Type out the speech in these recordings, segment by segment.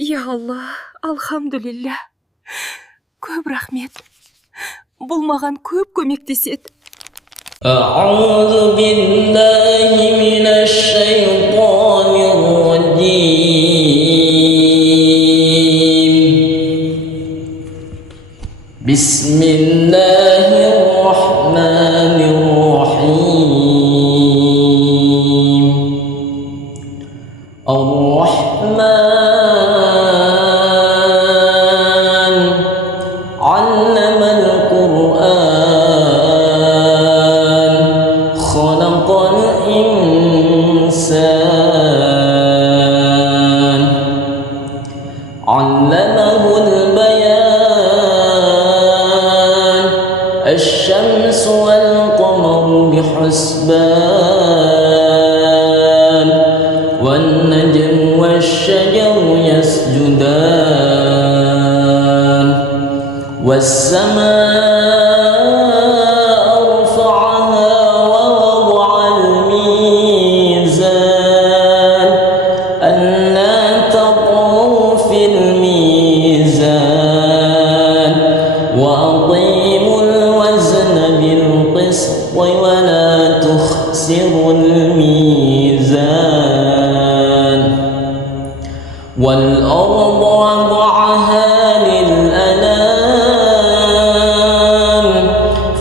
Ya Allah, alhamdulillah. Көп рахмет. Бұл маған көп көмектеседі. أعوذ بالله من الشيطان الرجيم. بسم الله الرحمن الرحيم. الرحمن علم القرآن خلق الإنسان علمه البيان الشمس والقمر بحسبان والنجم والشجر يسجدان والسماء رفعها ووضع الميزان ألا تطغوا في الميزان وأقيموا الوزن بالقسط ولا تخسروا الميزان والأرض وضعها للأنام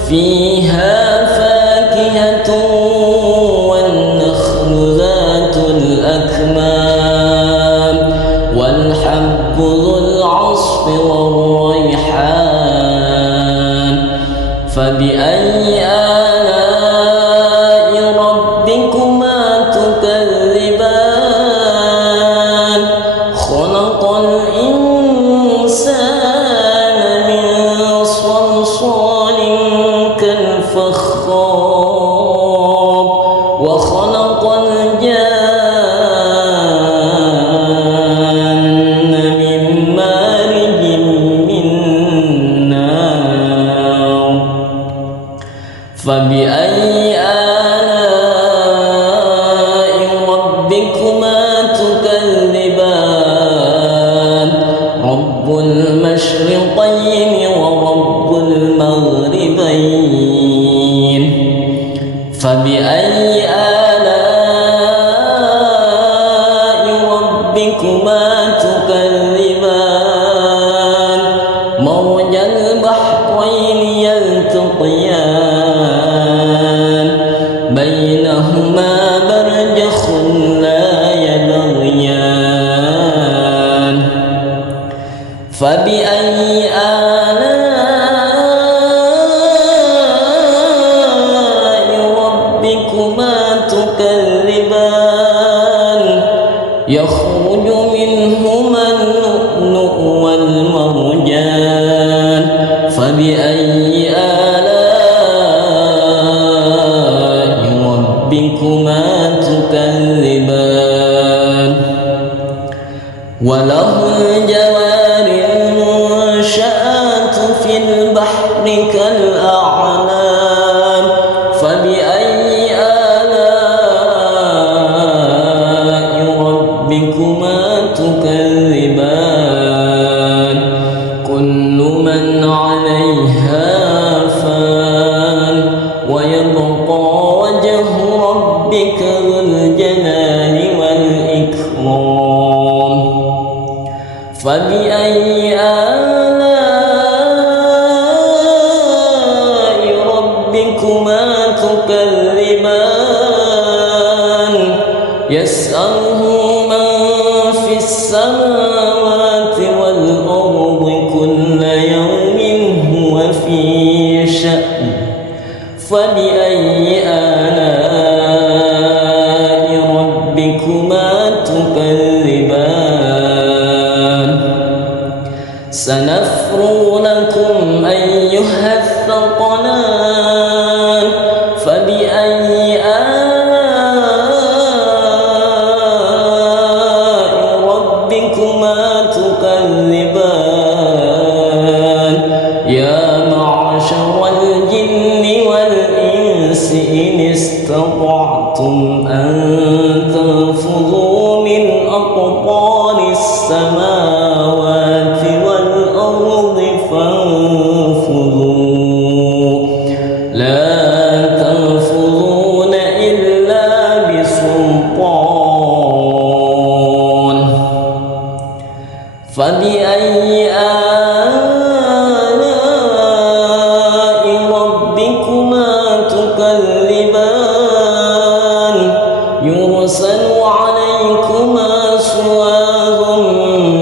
فيها فاكهة والنخل ذات الأكمام والحب ذو العصف والريحان فبأي آلاء ربكما تكذبان خلق الإنسان من صلصال كالفخار وخلق الجان من مارج من نار فبأي آلاء ربكما تكذبان رب المشرقين ورب المغربين فبأي آلاء ربكما تكذبان مرج البحرين يلتقيان بينهما برزخ لا يبغيان فبأي آلاء ربكما تكذبان يخرج منهما اللؤلؤ والمرجان فبأي آلاء ربكما تكذبان وله الجوار المنشآت في البحر كالأعلام فبأي آلاء ربكما تكذبان كل من عليها فان ويبقى وجه ربك ذو الجلال والإكرام فبأي آلاء ربكما تكذبان يسأله من في السماوات والأرض كل يوم هو في شأن فبأي آلاء ربكما تكذبان سنفرغ لكم أيها الثقلان فبأي آلاء ربكما تكذبان يا معشر الجن والإنس إن استطعتم أن تنفذوا من أقطار السماء السماوات والأرض فانفذوا لا تنفذون إلا بسلطان فبأي آلاء ربكما تكذبان يرسل عليكما شواظ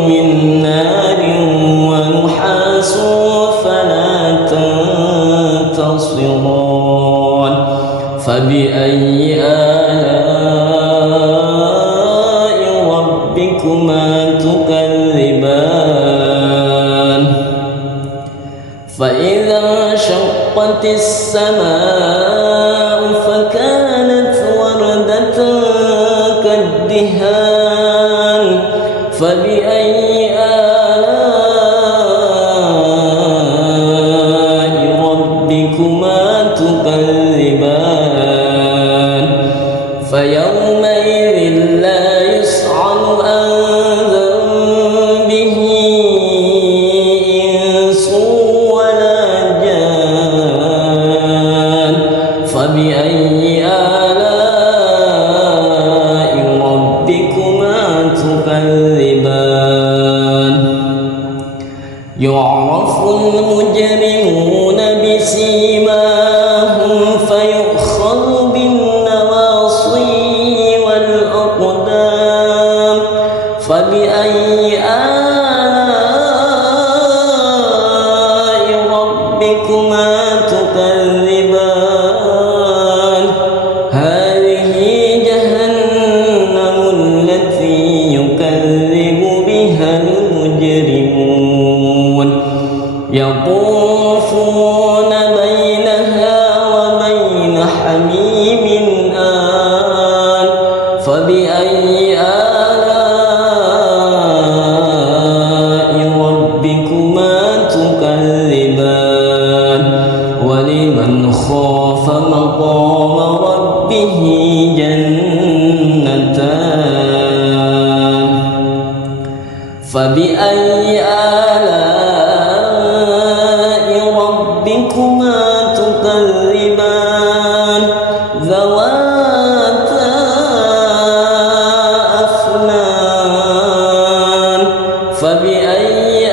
من نار ونحاس فلا تنتصران فبأي آلاء ربكما تكذبان فإذا انشقت السماء فكانت وردة كالدهان فبأي آلاء ربكما تكذبان فيومئذ لا يسأل عن ذنبه إنس ولا جان فبأي آلاء ربكما تكذبان يعرف المجرمون بسيماهم فيؤخذ بالنواصي والأقدام فبأي آلاء ربكما تكذبان هذه جهنم التي يكذب بها المجرمون يطوفون بينها وبين حميم آن فبأي آلاء ربكما تكذبان ولمن خاف مقام ربه جنتان فبأي آلاء ربكما تكذبان ذواتا أفنان فبأي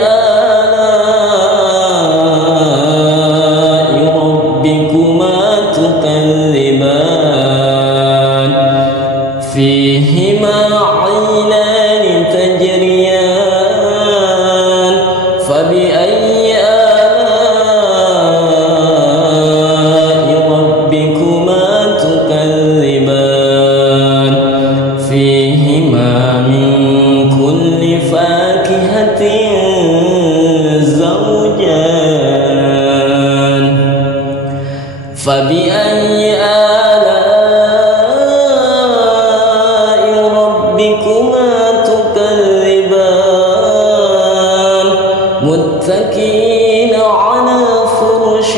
آلاء ربكما تكذبان فيهما عينان تجريان فبأي آلاء ربكما تكذبان فيهما من كل فاكهة زوجان فبأي آلاء ربكما تكذبان متكئين على فرش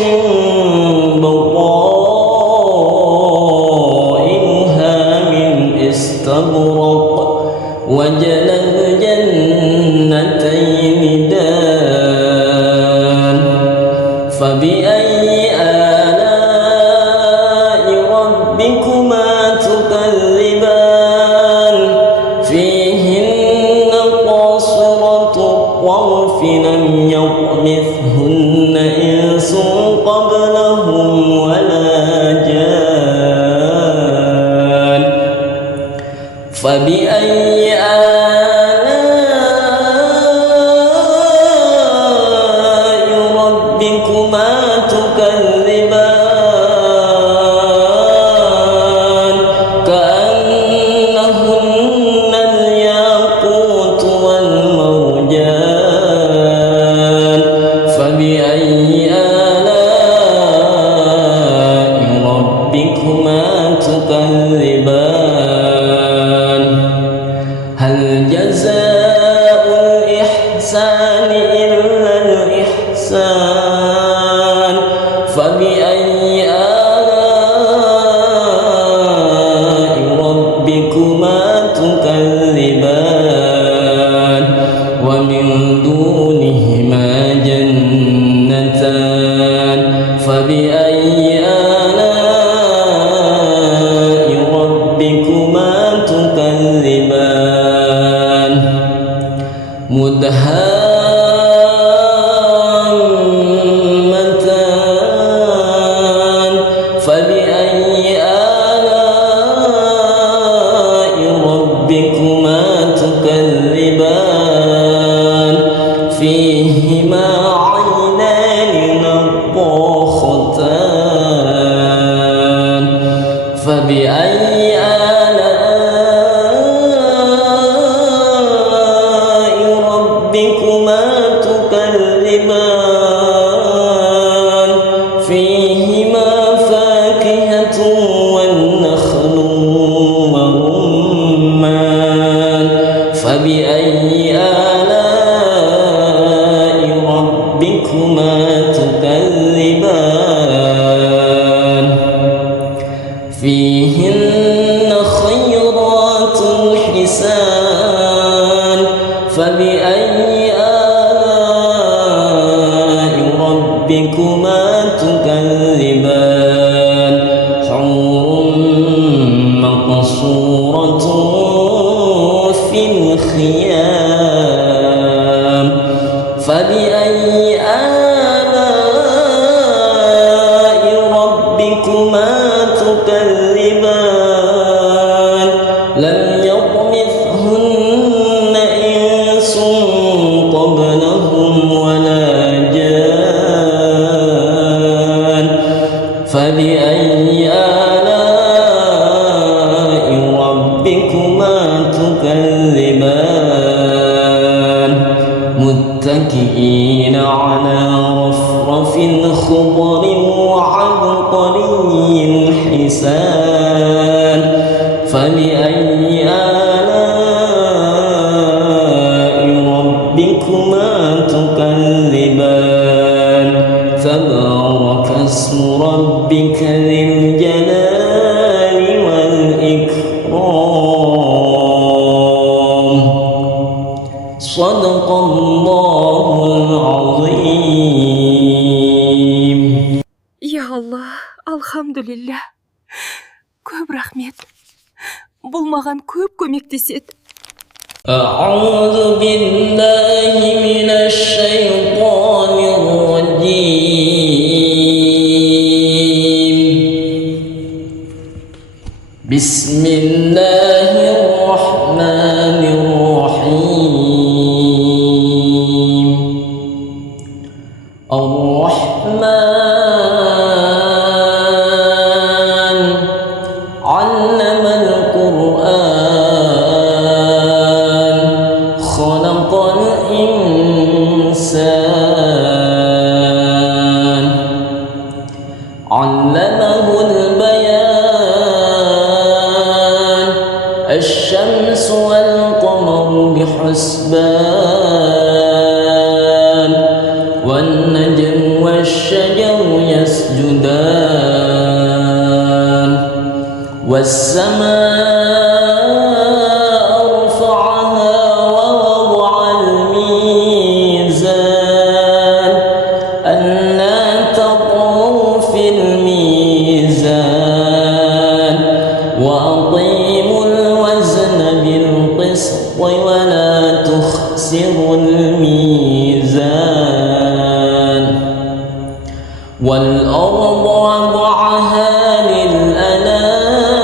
بطائنها من استبرق وجنى الجنتين دان فبأي آلاء ربكما تكذبان فيهن قاصرات الطرف لم يطمثهن إنس قبلهم ولا جان فبأي آلاء ربكما تكذبان كأنهن الياقوت والمرجان فبأي آلاء ربكما تكذبان ومن دونهما جنتان فبأي آلاء ربكما تكذبان مدهامتان فبأي آلاء ربكما تكذبان فيهما عينان نضاختان فبأي آلاء ربكما تكذبان فيهما فاكهة والنخل ورمان فبأي آلاء ربكما تكذبان فيهن خيرات حسان فبأي آلاء ربكما تكذبان حور مقصورة في الخيام فبأي آلاء ربكما تكذبان لم يطمثهن إنس قبلهم ولا جان فبأي آلاء ربكما تكذبان متكئين على رفرف خضر وعبقري حسان فبأي آلاء ربكما تكذبان تبارك اسم ربك ذي الجلال والإكرام صدق الله العظيم. Я Алла, алхамдулилля. Көп рахмет. Бұл маған көп көмектеседі. أعوذ بالله من الشيطان الرجيم بسم الله الرحمن الرحيم الرحمن علم القرآن خلق الإنسان علمه البيان الشمس والقمر بحسبان والنجم والشجر يسجدان والسماء رفعها ووضع الميزان ألا تطغوا في الميزان وأقيموا الوزن بالقسط ولا تخسروا الميزان والأرض وضعها للأنام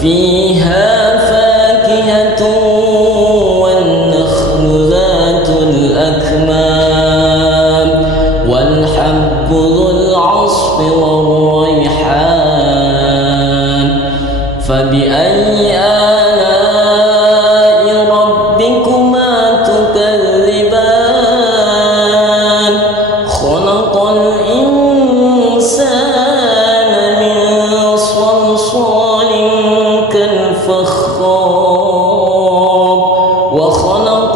فيها فاكهة والنخل ذات الأكمام والحب ذو العصف والريحان فبأي آلاء ربكما تكذبان خلق الإنسان من صلصال كالفخار وخلق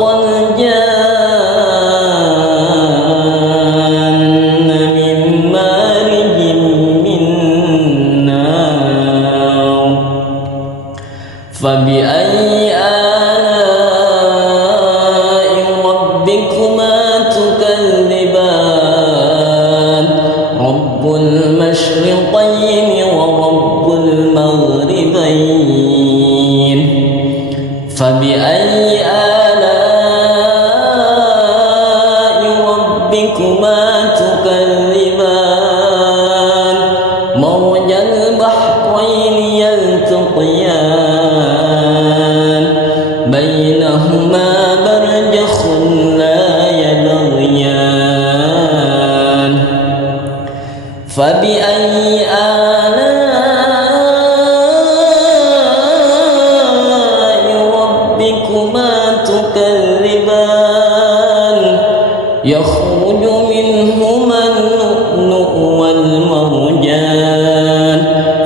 الجان من مارج من نار فبأي آلاء فبأي آلاء ربكما تكذبان مرج البحرين يلتقيان بينهما برزخ لا يبغيان فبأي آلاء ربكما تكذبان يخرج منهما اللؤلؤ والمرجان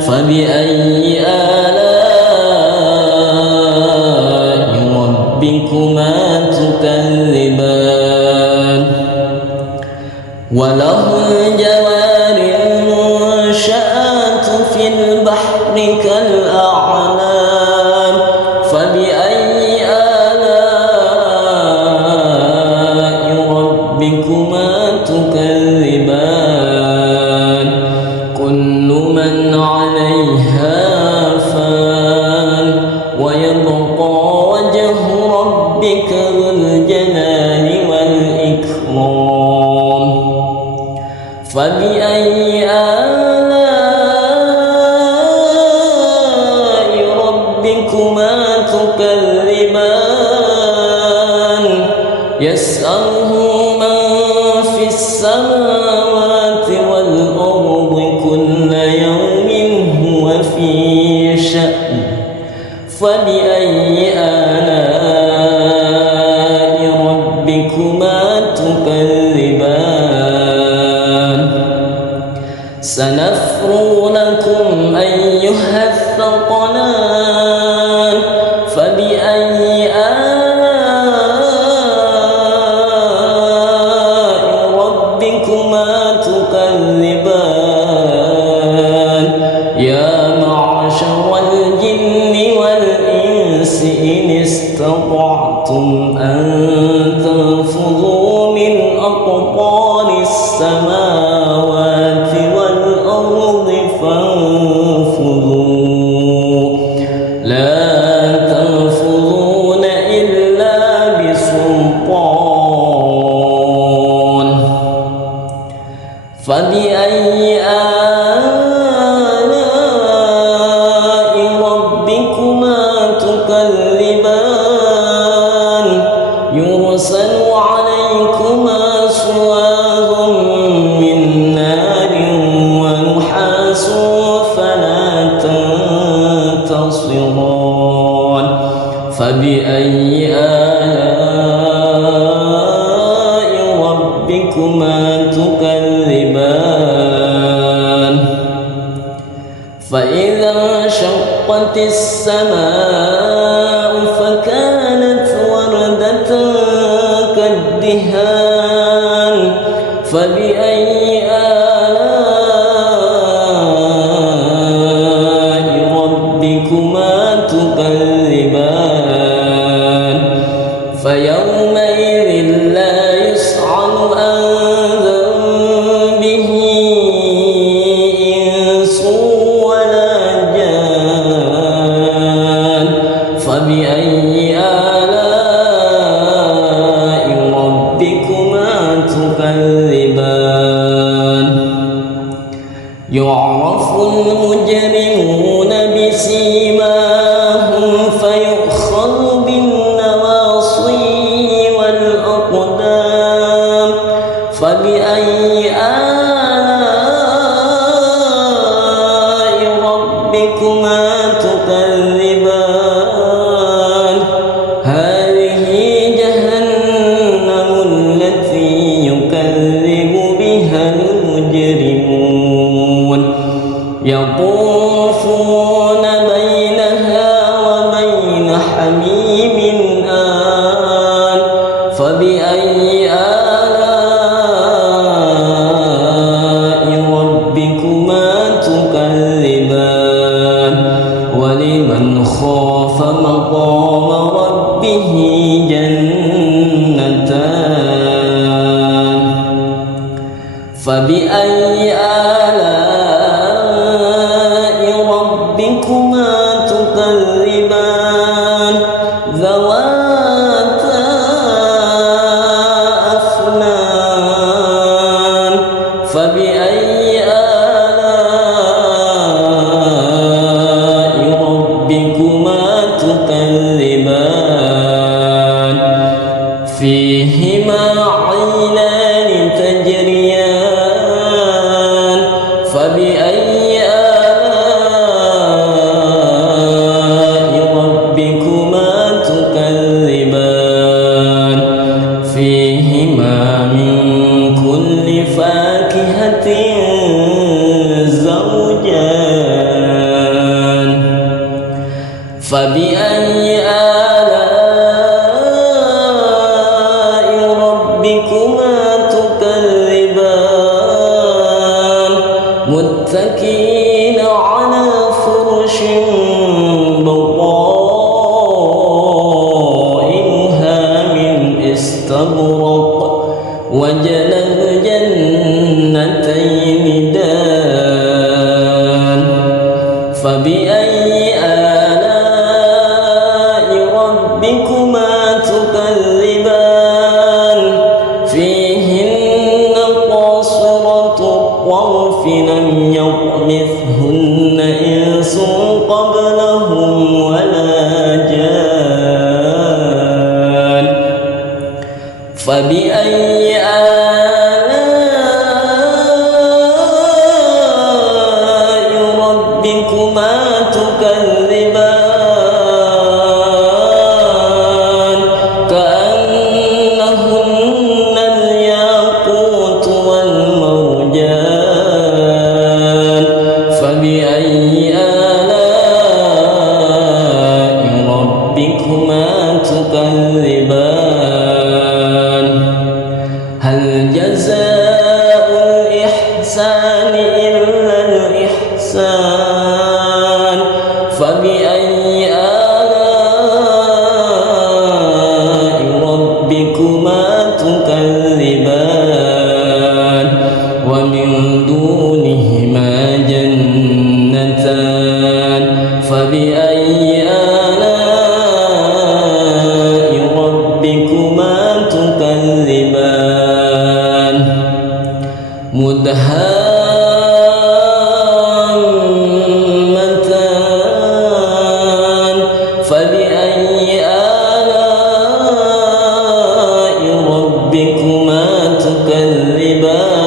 فبأي آلاء ربكما تكذبان وله الجوار المنشآت في البحر كالأعلام فبأي آلاء ربكما تكذبان كل من عليها فان ويبقى وجه ربك ذو الجلال والإكرام فبأي آلاء ربكما تكذبان يسأله من في السماوات والأرض كل يوم هو في شأن فبأي آلاء ربكما تكذبان سنفرغ لكم أيها الثقلان فبأي آلاء ربكما تكذبان يا معشر الجن والإنس إن استطعتم أن تنفذوا من أقطار السماوات والأرض فانفذوا لا تنفذون إلا بسلطان فبأي آلاء ربكما تكذبان يرسل عليكما شواظ من نار ونحاس فلا تنتصران فبأي آلاء ربكما تكذبان فإذا انشقت السماء فكانت وردة كالدهان فبأي آلاء ربكما تكذبان فيومئذ لا يسأل عن ذنبه إنس ولا جان فبأي آلاء ربكما تكذبان يعرف المجرمون بسيماهم فيؤخذ بالنواصي والأقدام فبأي آلاء ربكما تكذبان هذه جهنم التي يكذب بها المجرمون يطوفون بينها وبين حميم آن فبأي آلاء ربكما تكذبان ولمن خاف مقام ربه جنتان فبأي آلاء ربكما تكذبان ذوات فيهما عينان تجريان فبأي آلاء ربكما تكذبان فيهما من كل فاكهة زوجان فبأي آلاء ربكما تكذبان متكئين على فرش بطائنها من استبرق وجنى الجنتين دان فبأي آلاء ربكما تكذبان فيهن قاصرات الطرف لم يطمثهن إنس قبلهم ولا جان فبأي آلاء ربكما تكذبان كأنهن الياقوت والمرجان فبأي آلاء ربكما تكذبان هل جزاء الإحسان إلا الإحسان فبأي آلاء ربكما تكذبان ومن دونهما جنتان فبأي آلاء ربكما تكذبان مدهامتان فبأي آلاء ربكما تكذبان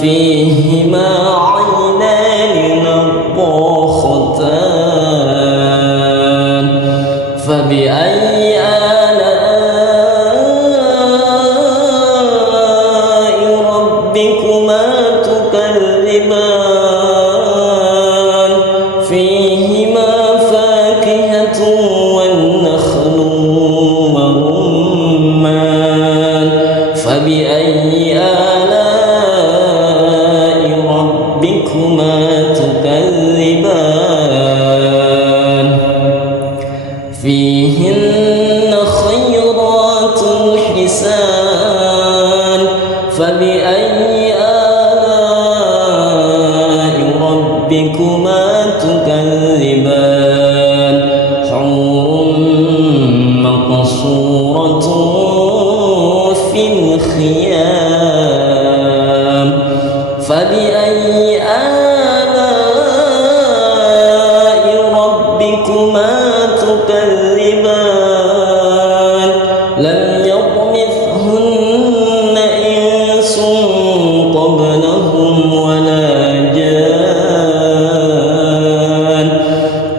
فيهما عينان نضاختان فبأي آلاء ربكما تكذبان فيهما فاكهة والنخل والرمان فبأي آلاء ربكما تكذبان فيهن خيرات حسان فبأي آلاء ربكما تكذبان حور مقصورة في الخيام فبأي آلاء ربكما تكذبان لم يطمثهن إنس قبلهم ولا جان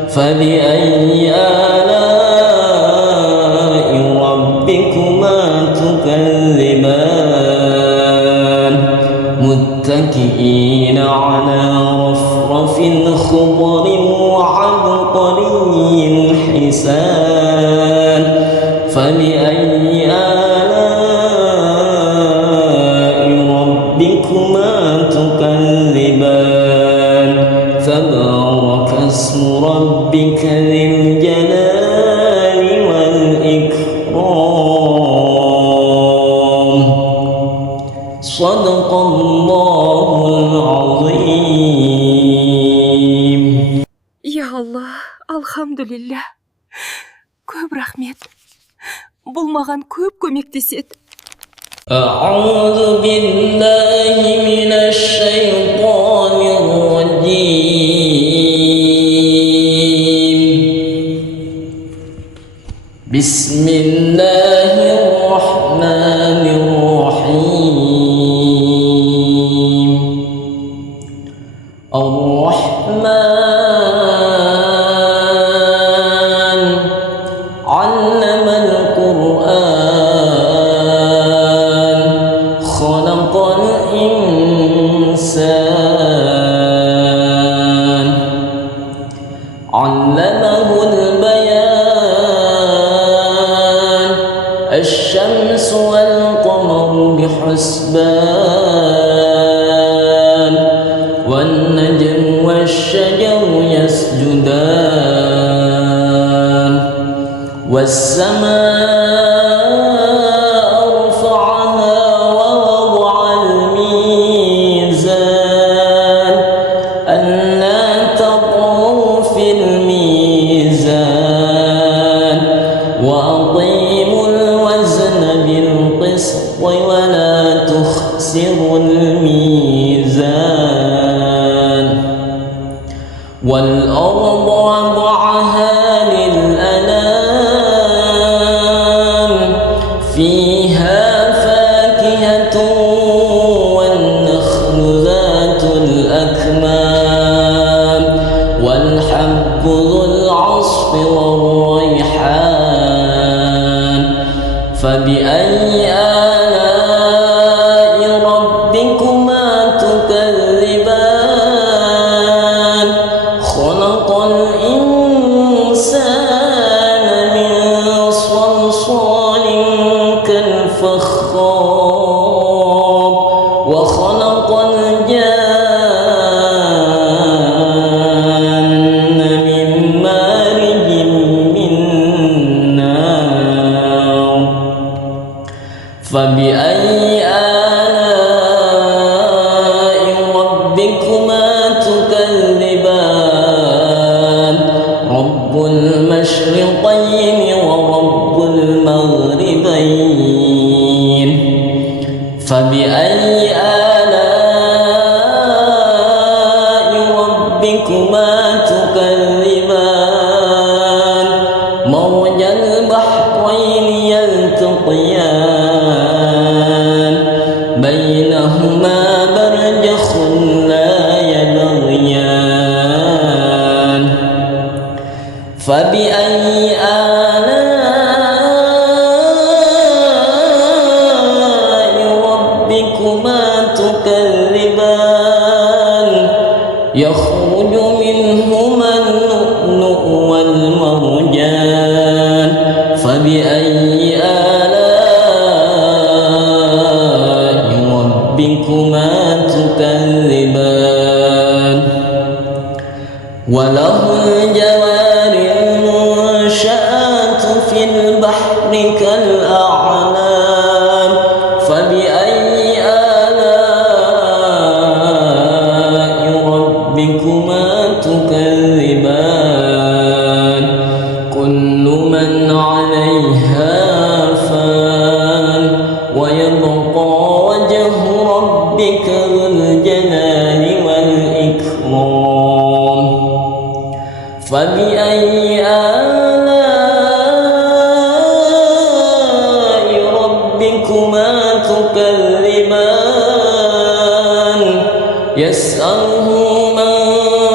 فبأي آلاء ربكما تكذبان متكئين على رفرف خضر وعبقري حسان فبأي آلاء ربكما تكذبان تبارك اسم ربك ذي الجلال والإكرام صدق الله العظيم. يا الله, алхамдулилля. Көп рахмет. Бұл маған көп көмектеседі. أعوذ بالله من الشيطان الرجيم بسم الله الرحمن الرحيم الرحمن علم القرآن خلق الإنسان علمه البيان الشمس والقمر بحسبان والنجم والشجر يسجدان والسماء رفعها ووضع الميزان ألا تطغوا في الميزان وأقيموا الوزن بالقسط ولا تخسروا الميزان والأرض وضعها للأنام فيها فاكهة والنخل ذات الأكمام والحب ذو العصف والريحان فبأي آلاء ربكما تكذبان خلق الإنسان من صلصال كالفخار وخلق الجان من مارج من نار فبأي آلاء ربكما تكذبان رب المشرقين ورب المغربين فبأي آلاء ربكما تكذبان مرج البحرين يلتقيان بينهما برزخ لا يبغيان فبأي آلاء ربكما تكذبان يخرج منهما اللؤلؤ والمرجان فبأي آلاء ربكما تكذبان وله الجوار المنشآت في البحر كالأعلام فبأي آلاء ربكما تكذبان كل من عليها فان ويبقى وجه ربك ذو الجلال والإكرام فبأي آلاء ربكما تكذبان يسأله من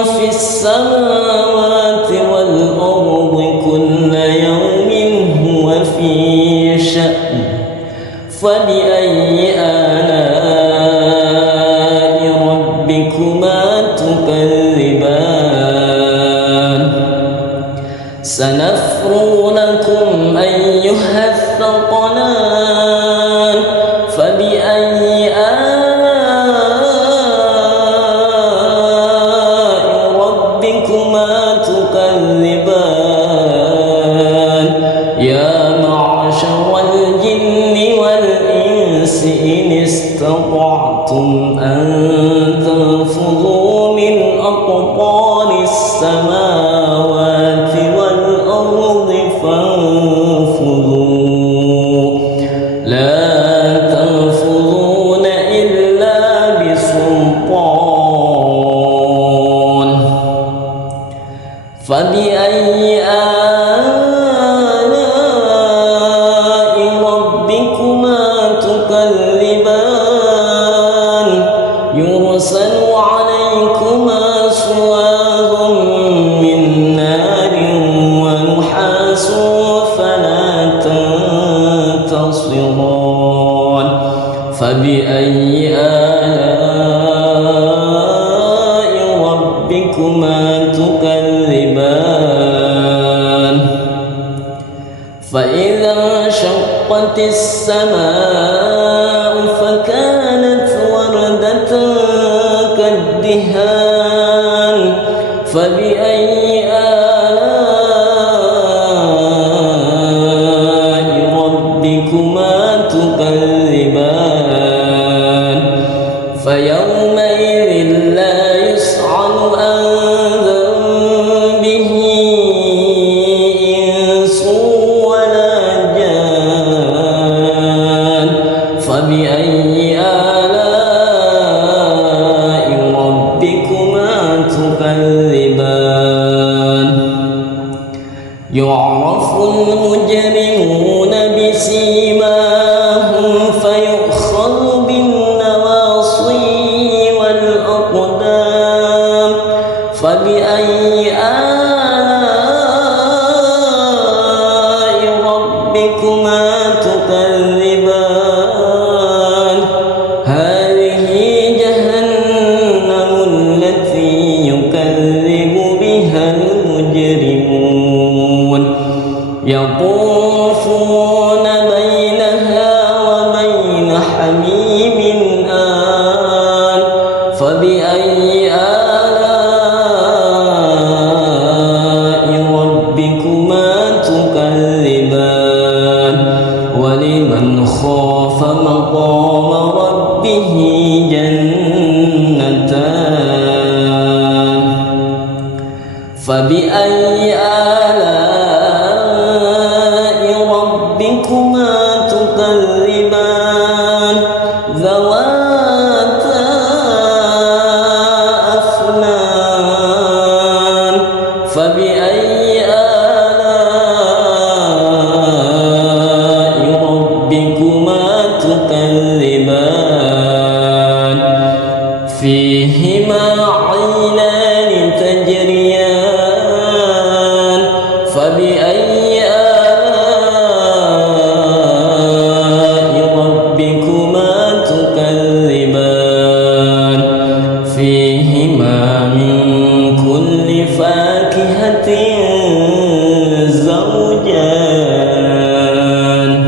في السماوات والأرض كل يوم هو في شأن فبأي آلاء ربكما تكذبان سنفرغ لكم أيها الثقلان فبأي آلاء ربكما تكذبان يا معشر الجن والإنس إن استطعتم أن تنفذوا من أقطار السماوات والأرض فانفذوا وانشقت السماء فكانت وردة كالدهان فبأي آلاء ربكما تكذبان فيومئذ لا يسأل عن ذنبه إنس ولا جان فبأي آلاء ربكما تكذبان يعرف المجرمون بسيماهم فيؤخذ بالنواصي والأقدام فبأي آلاء ربكما تكذبان هذه جهنم التي يكذب بها المجرمون يطوفون بينها وبين حميم آن فبأي آلاء ربكما تكذبان ولمن خاف مقام ربه جنتان فبأي آلاء ربكما تكذبان ذواتا أفنان فبأي آلاء ربكما تكذبان فيهما عينان تجريان فبأي آلاء ربكما تكذبان فيهما من كل فاكهة زوجان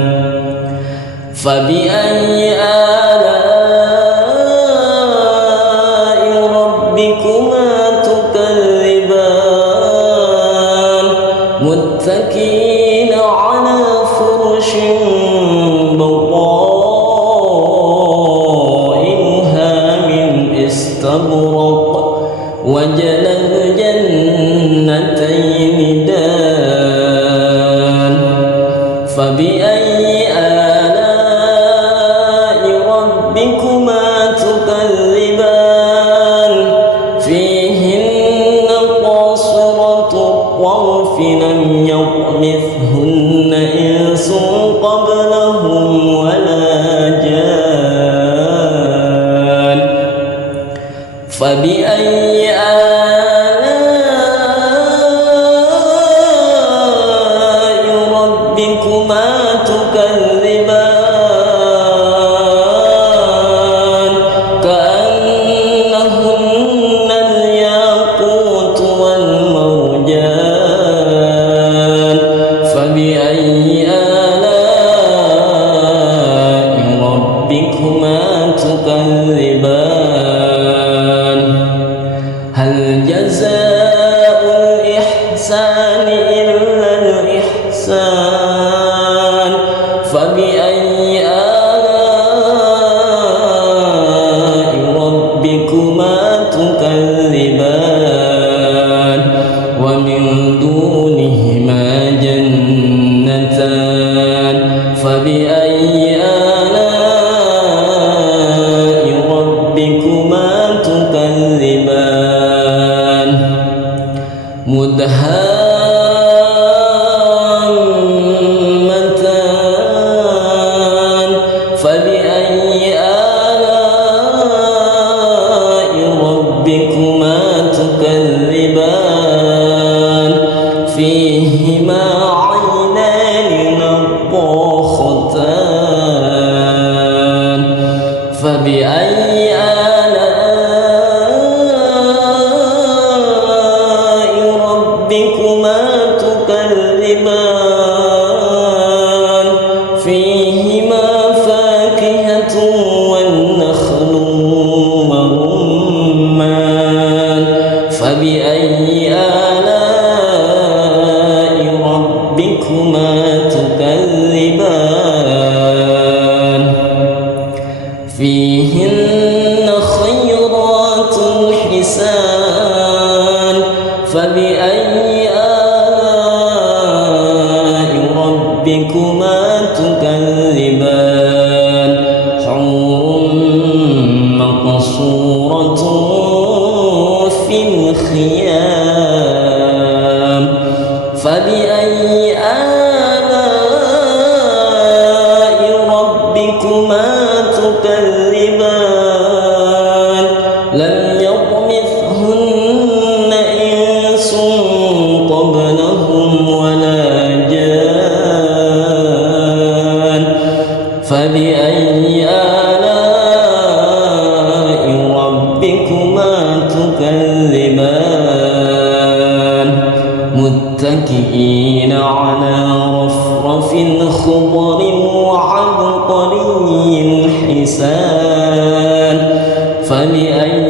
فبأي آلاء ربكما تكذبان متكئين على فرش بطائنها من استبرق وجنى الجنتين دان فبأي آلاء ربكما تكذبان فيهن قاصرات الطرف لم يطمثهن إنس قبلهم ولا جان فبأي آلاء ربكما تكذبان كأنهن الياقوت والمرجان فبأي آلاء ربكما تكذبان هل جزاء الإحسان إلا الإحسان فبأي آلاء ربكما تكذبان ومن دونهما جنتان فبأي آلاء ربكما تكذبان مدهامتان فبأي آلاء ربكما تكذبان فيهما عينان نضاختان فيهما فاكهة والنخل ورمان فبأي آلاء ربكما تكذبان فيهن خيرات حسان فبأي آلاء ربكما تكذبان حور مقصورة في الخيام فبأي آلاء ربكما تكذبان لم يطمثهن إنس قبلهم ولا جان فبأي آلاء ربكما تكذبان متكئين على رفرف خضر وعبقري حسان فبأي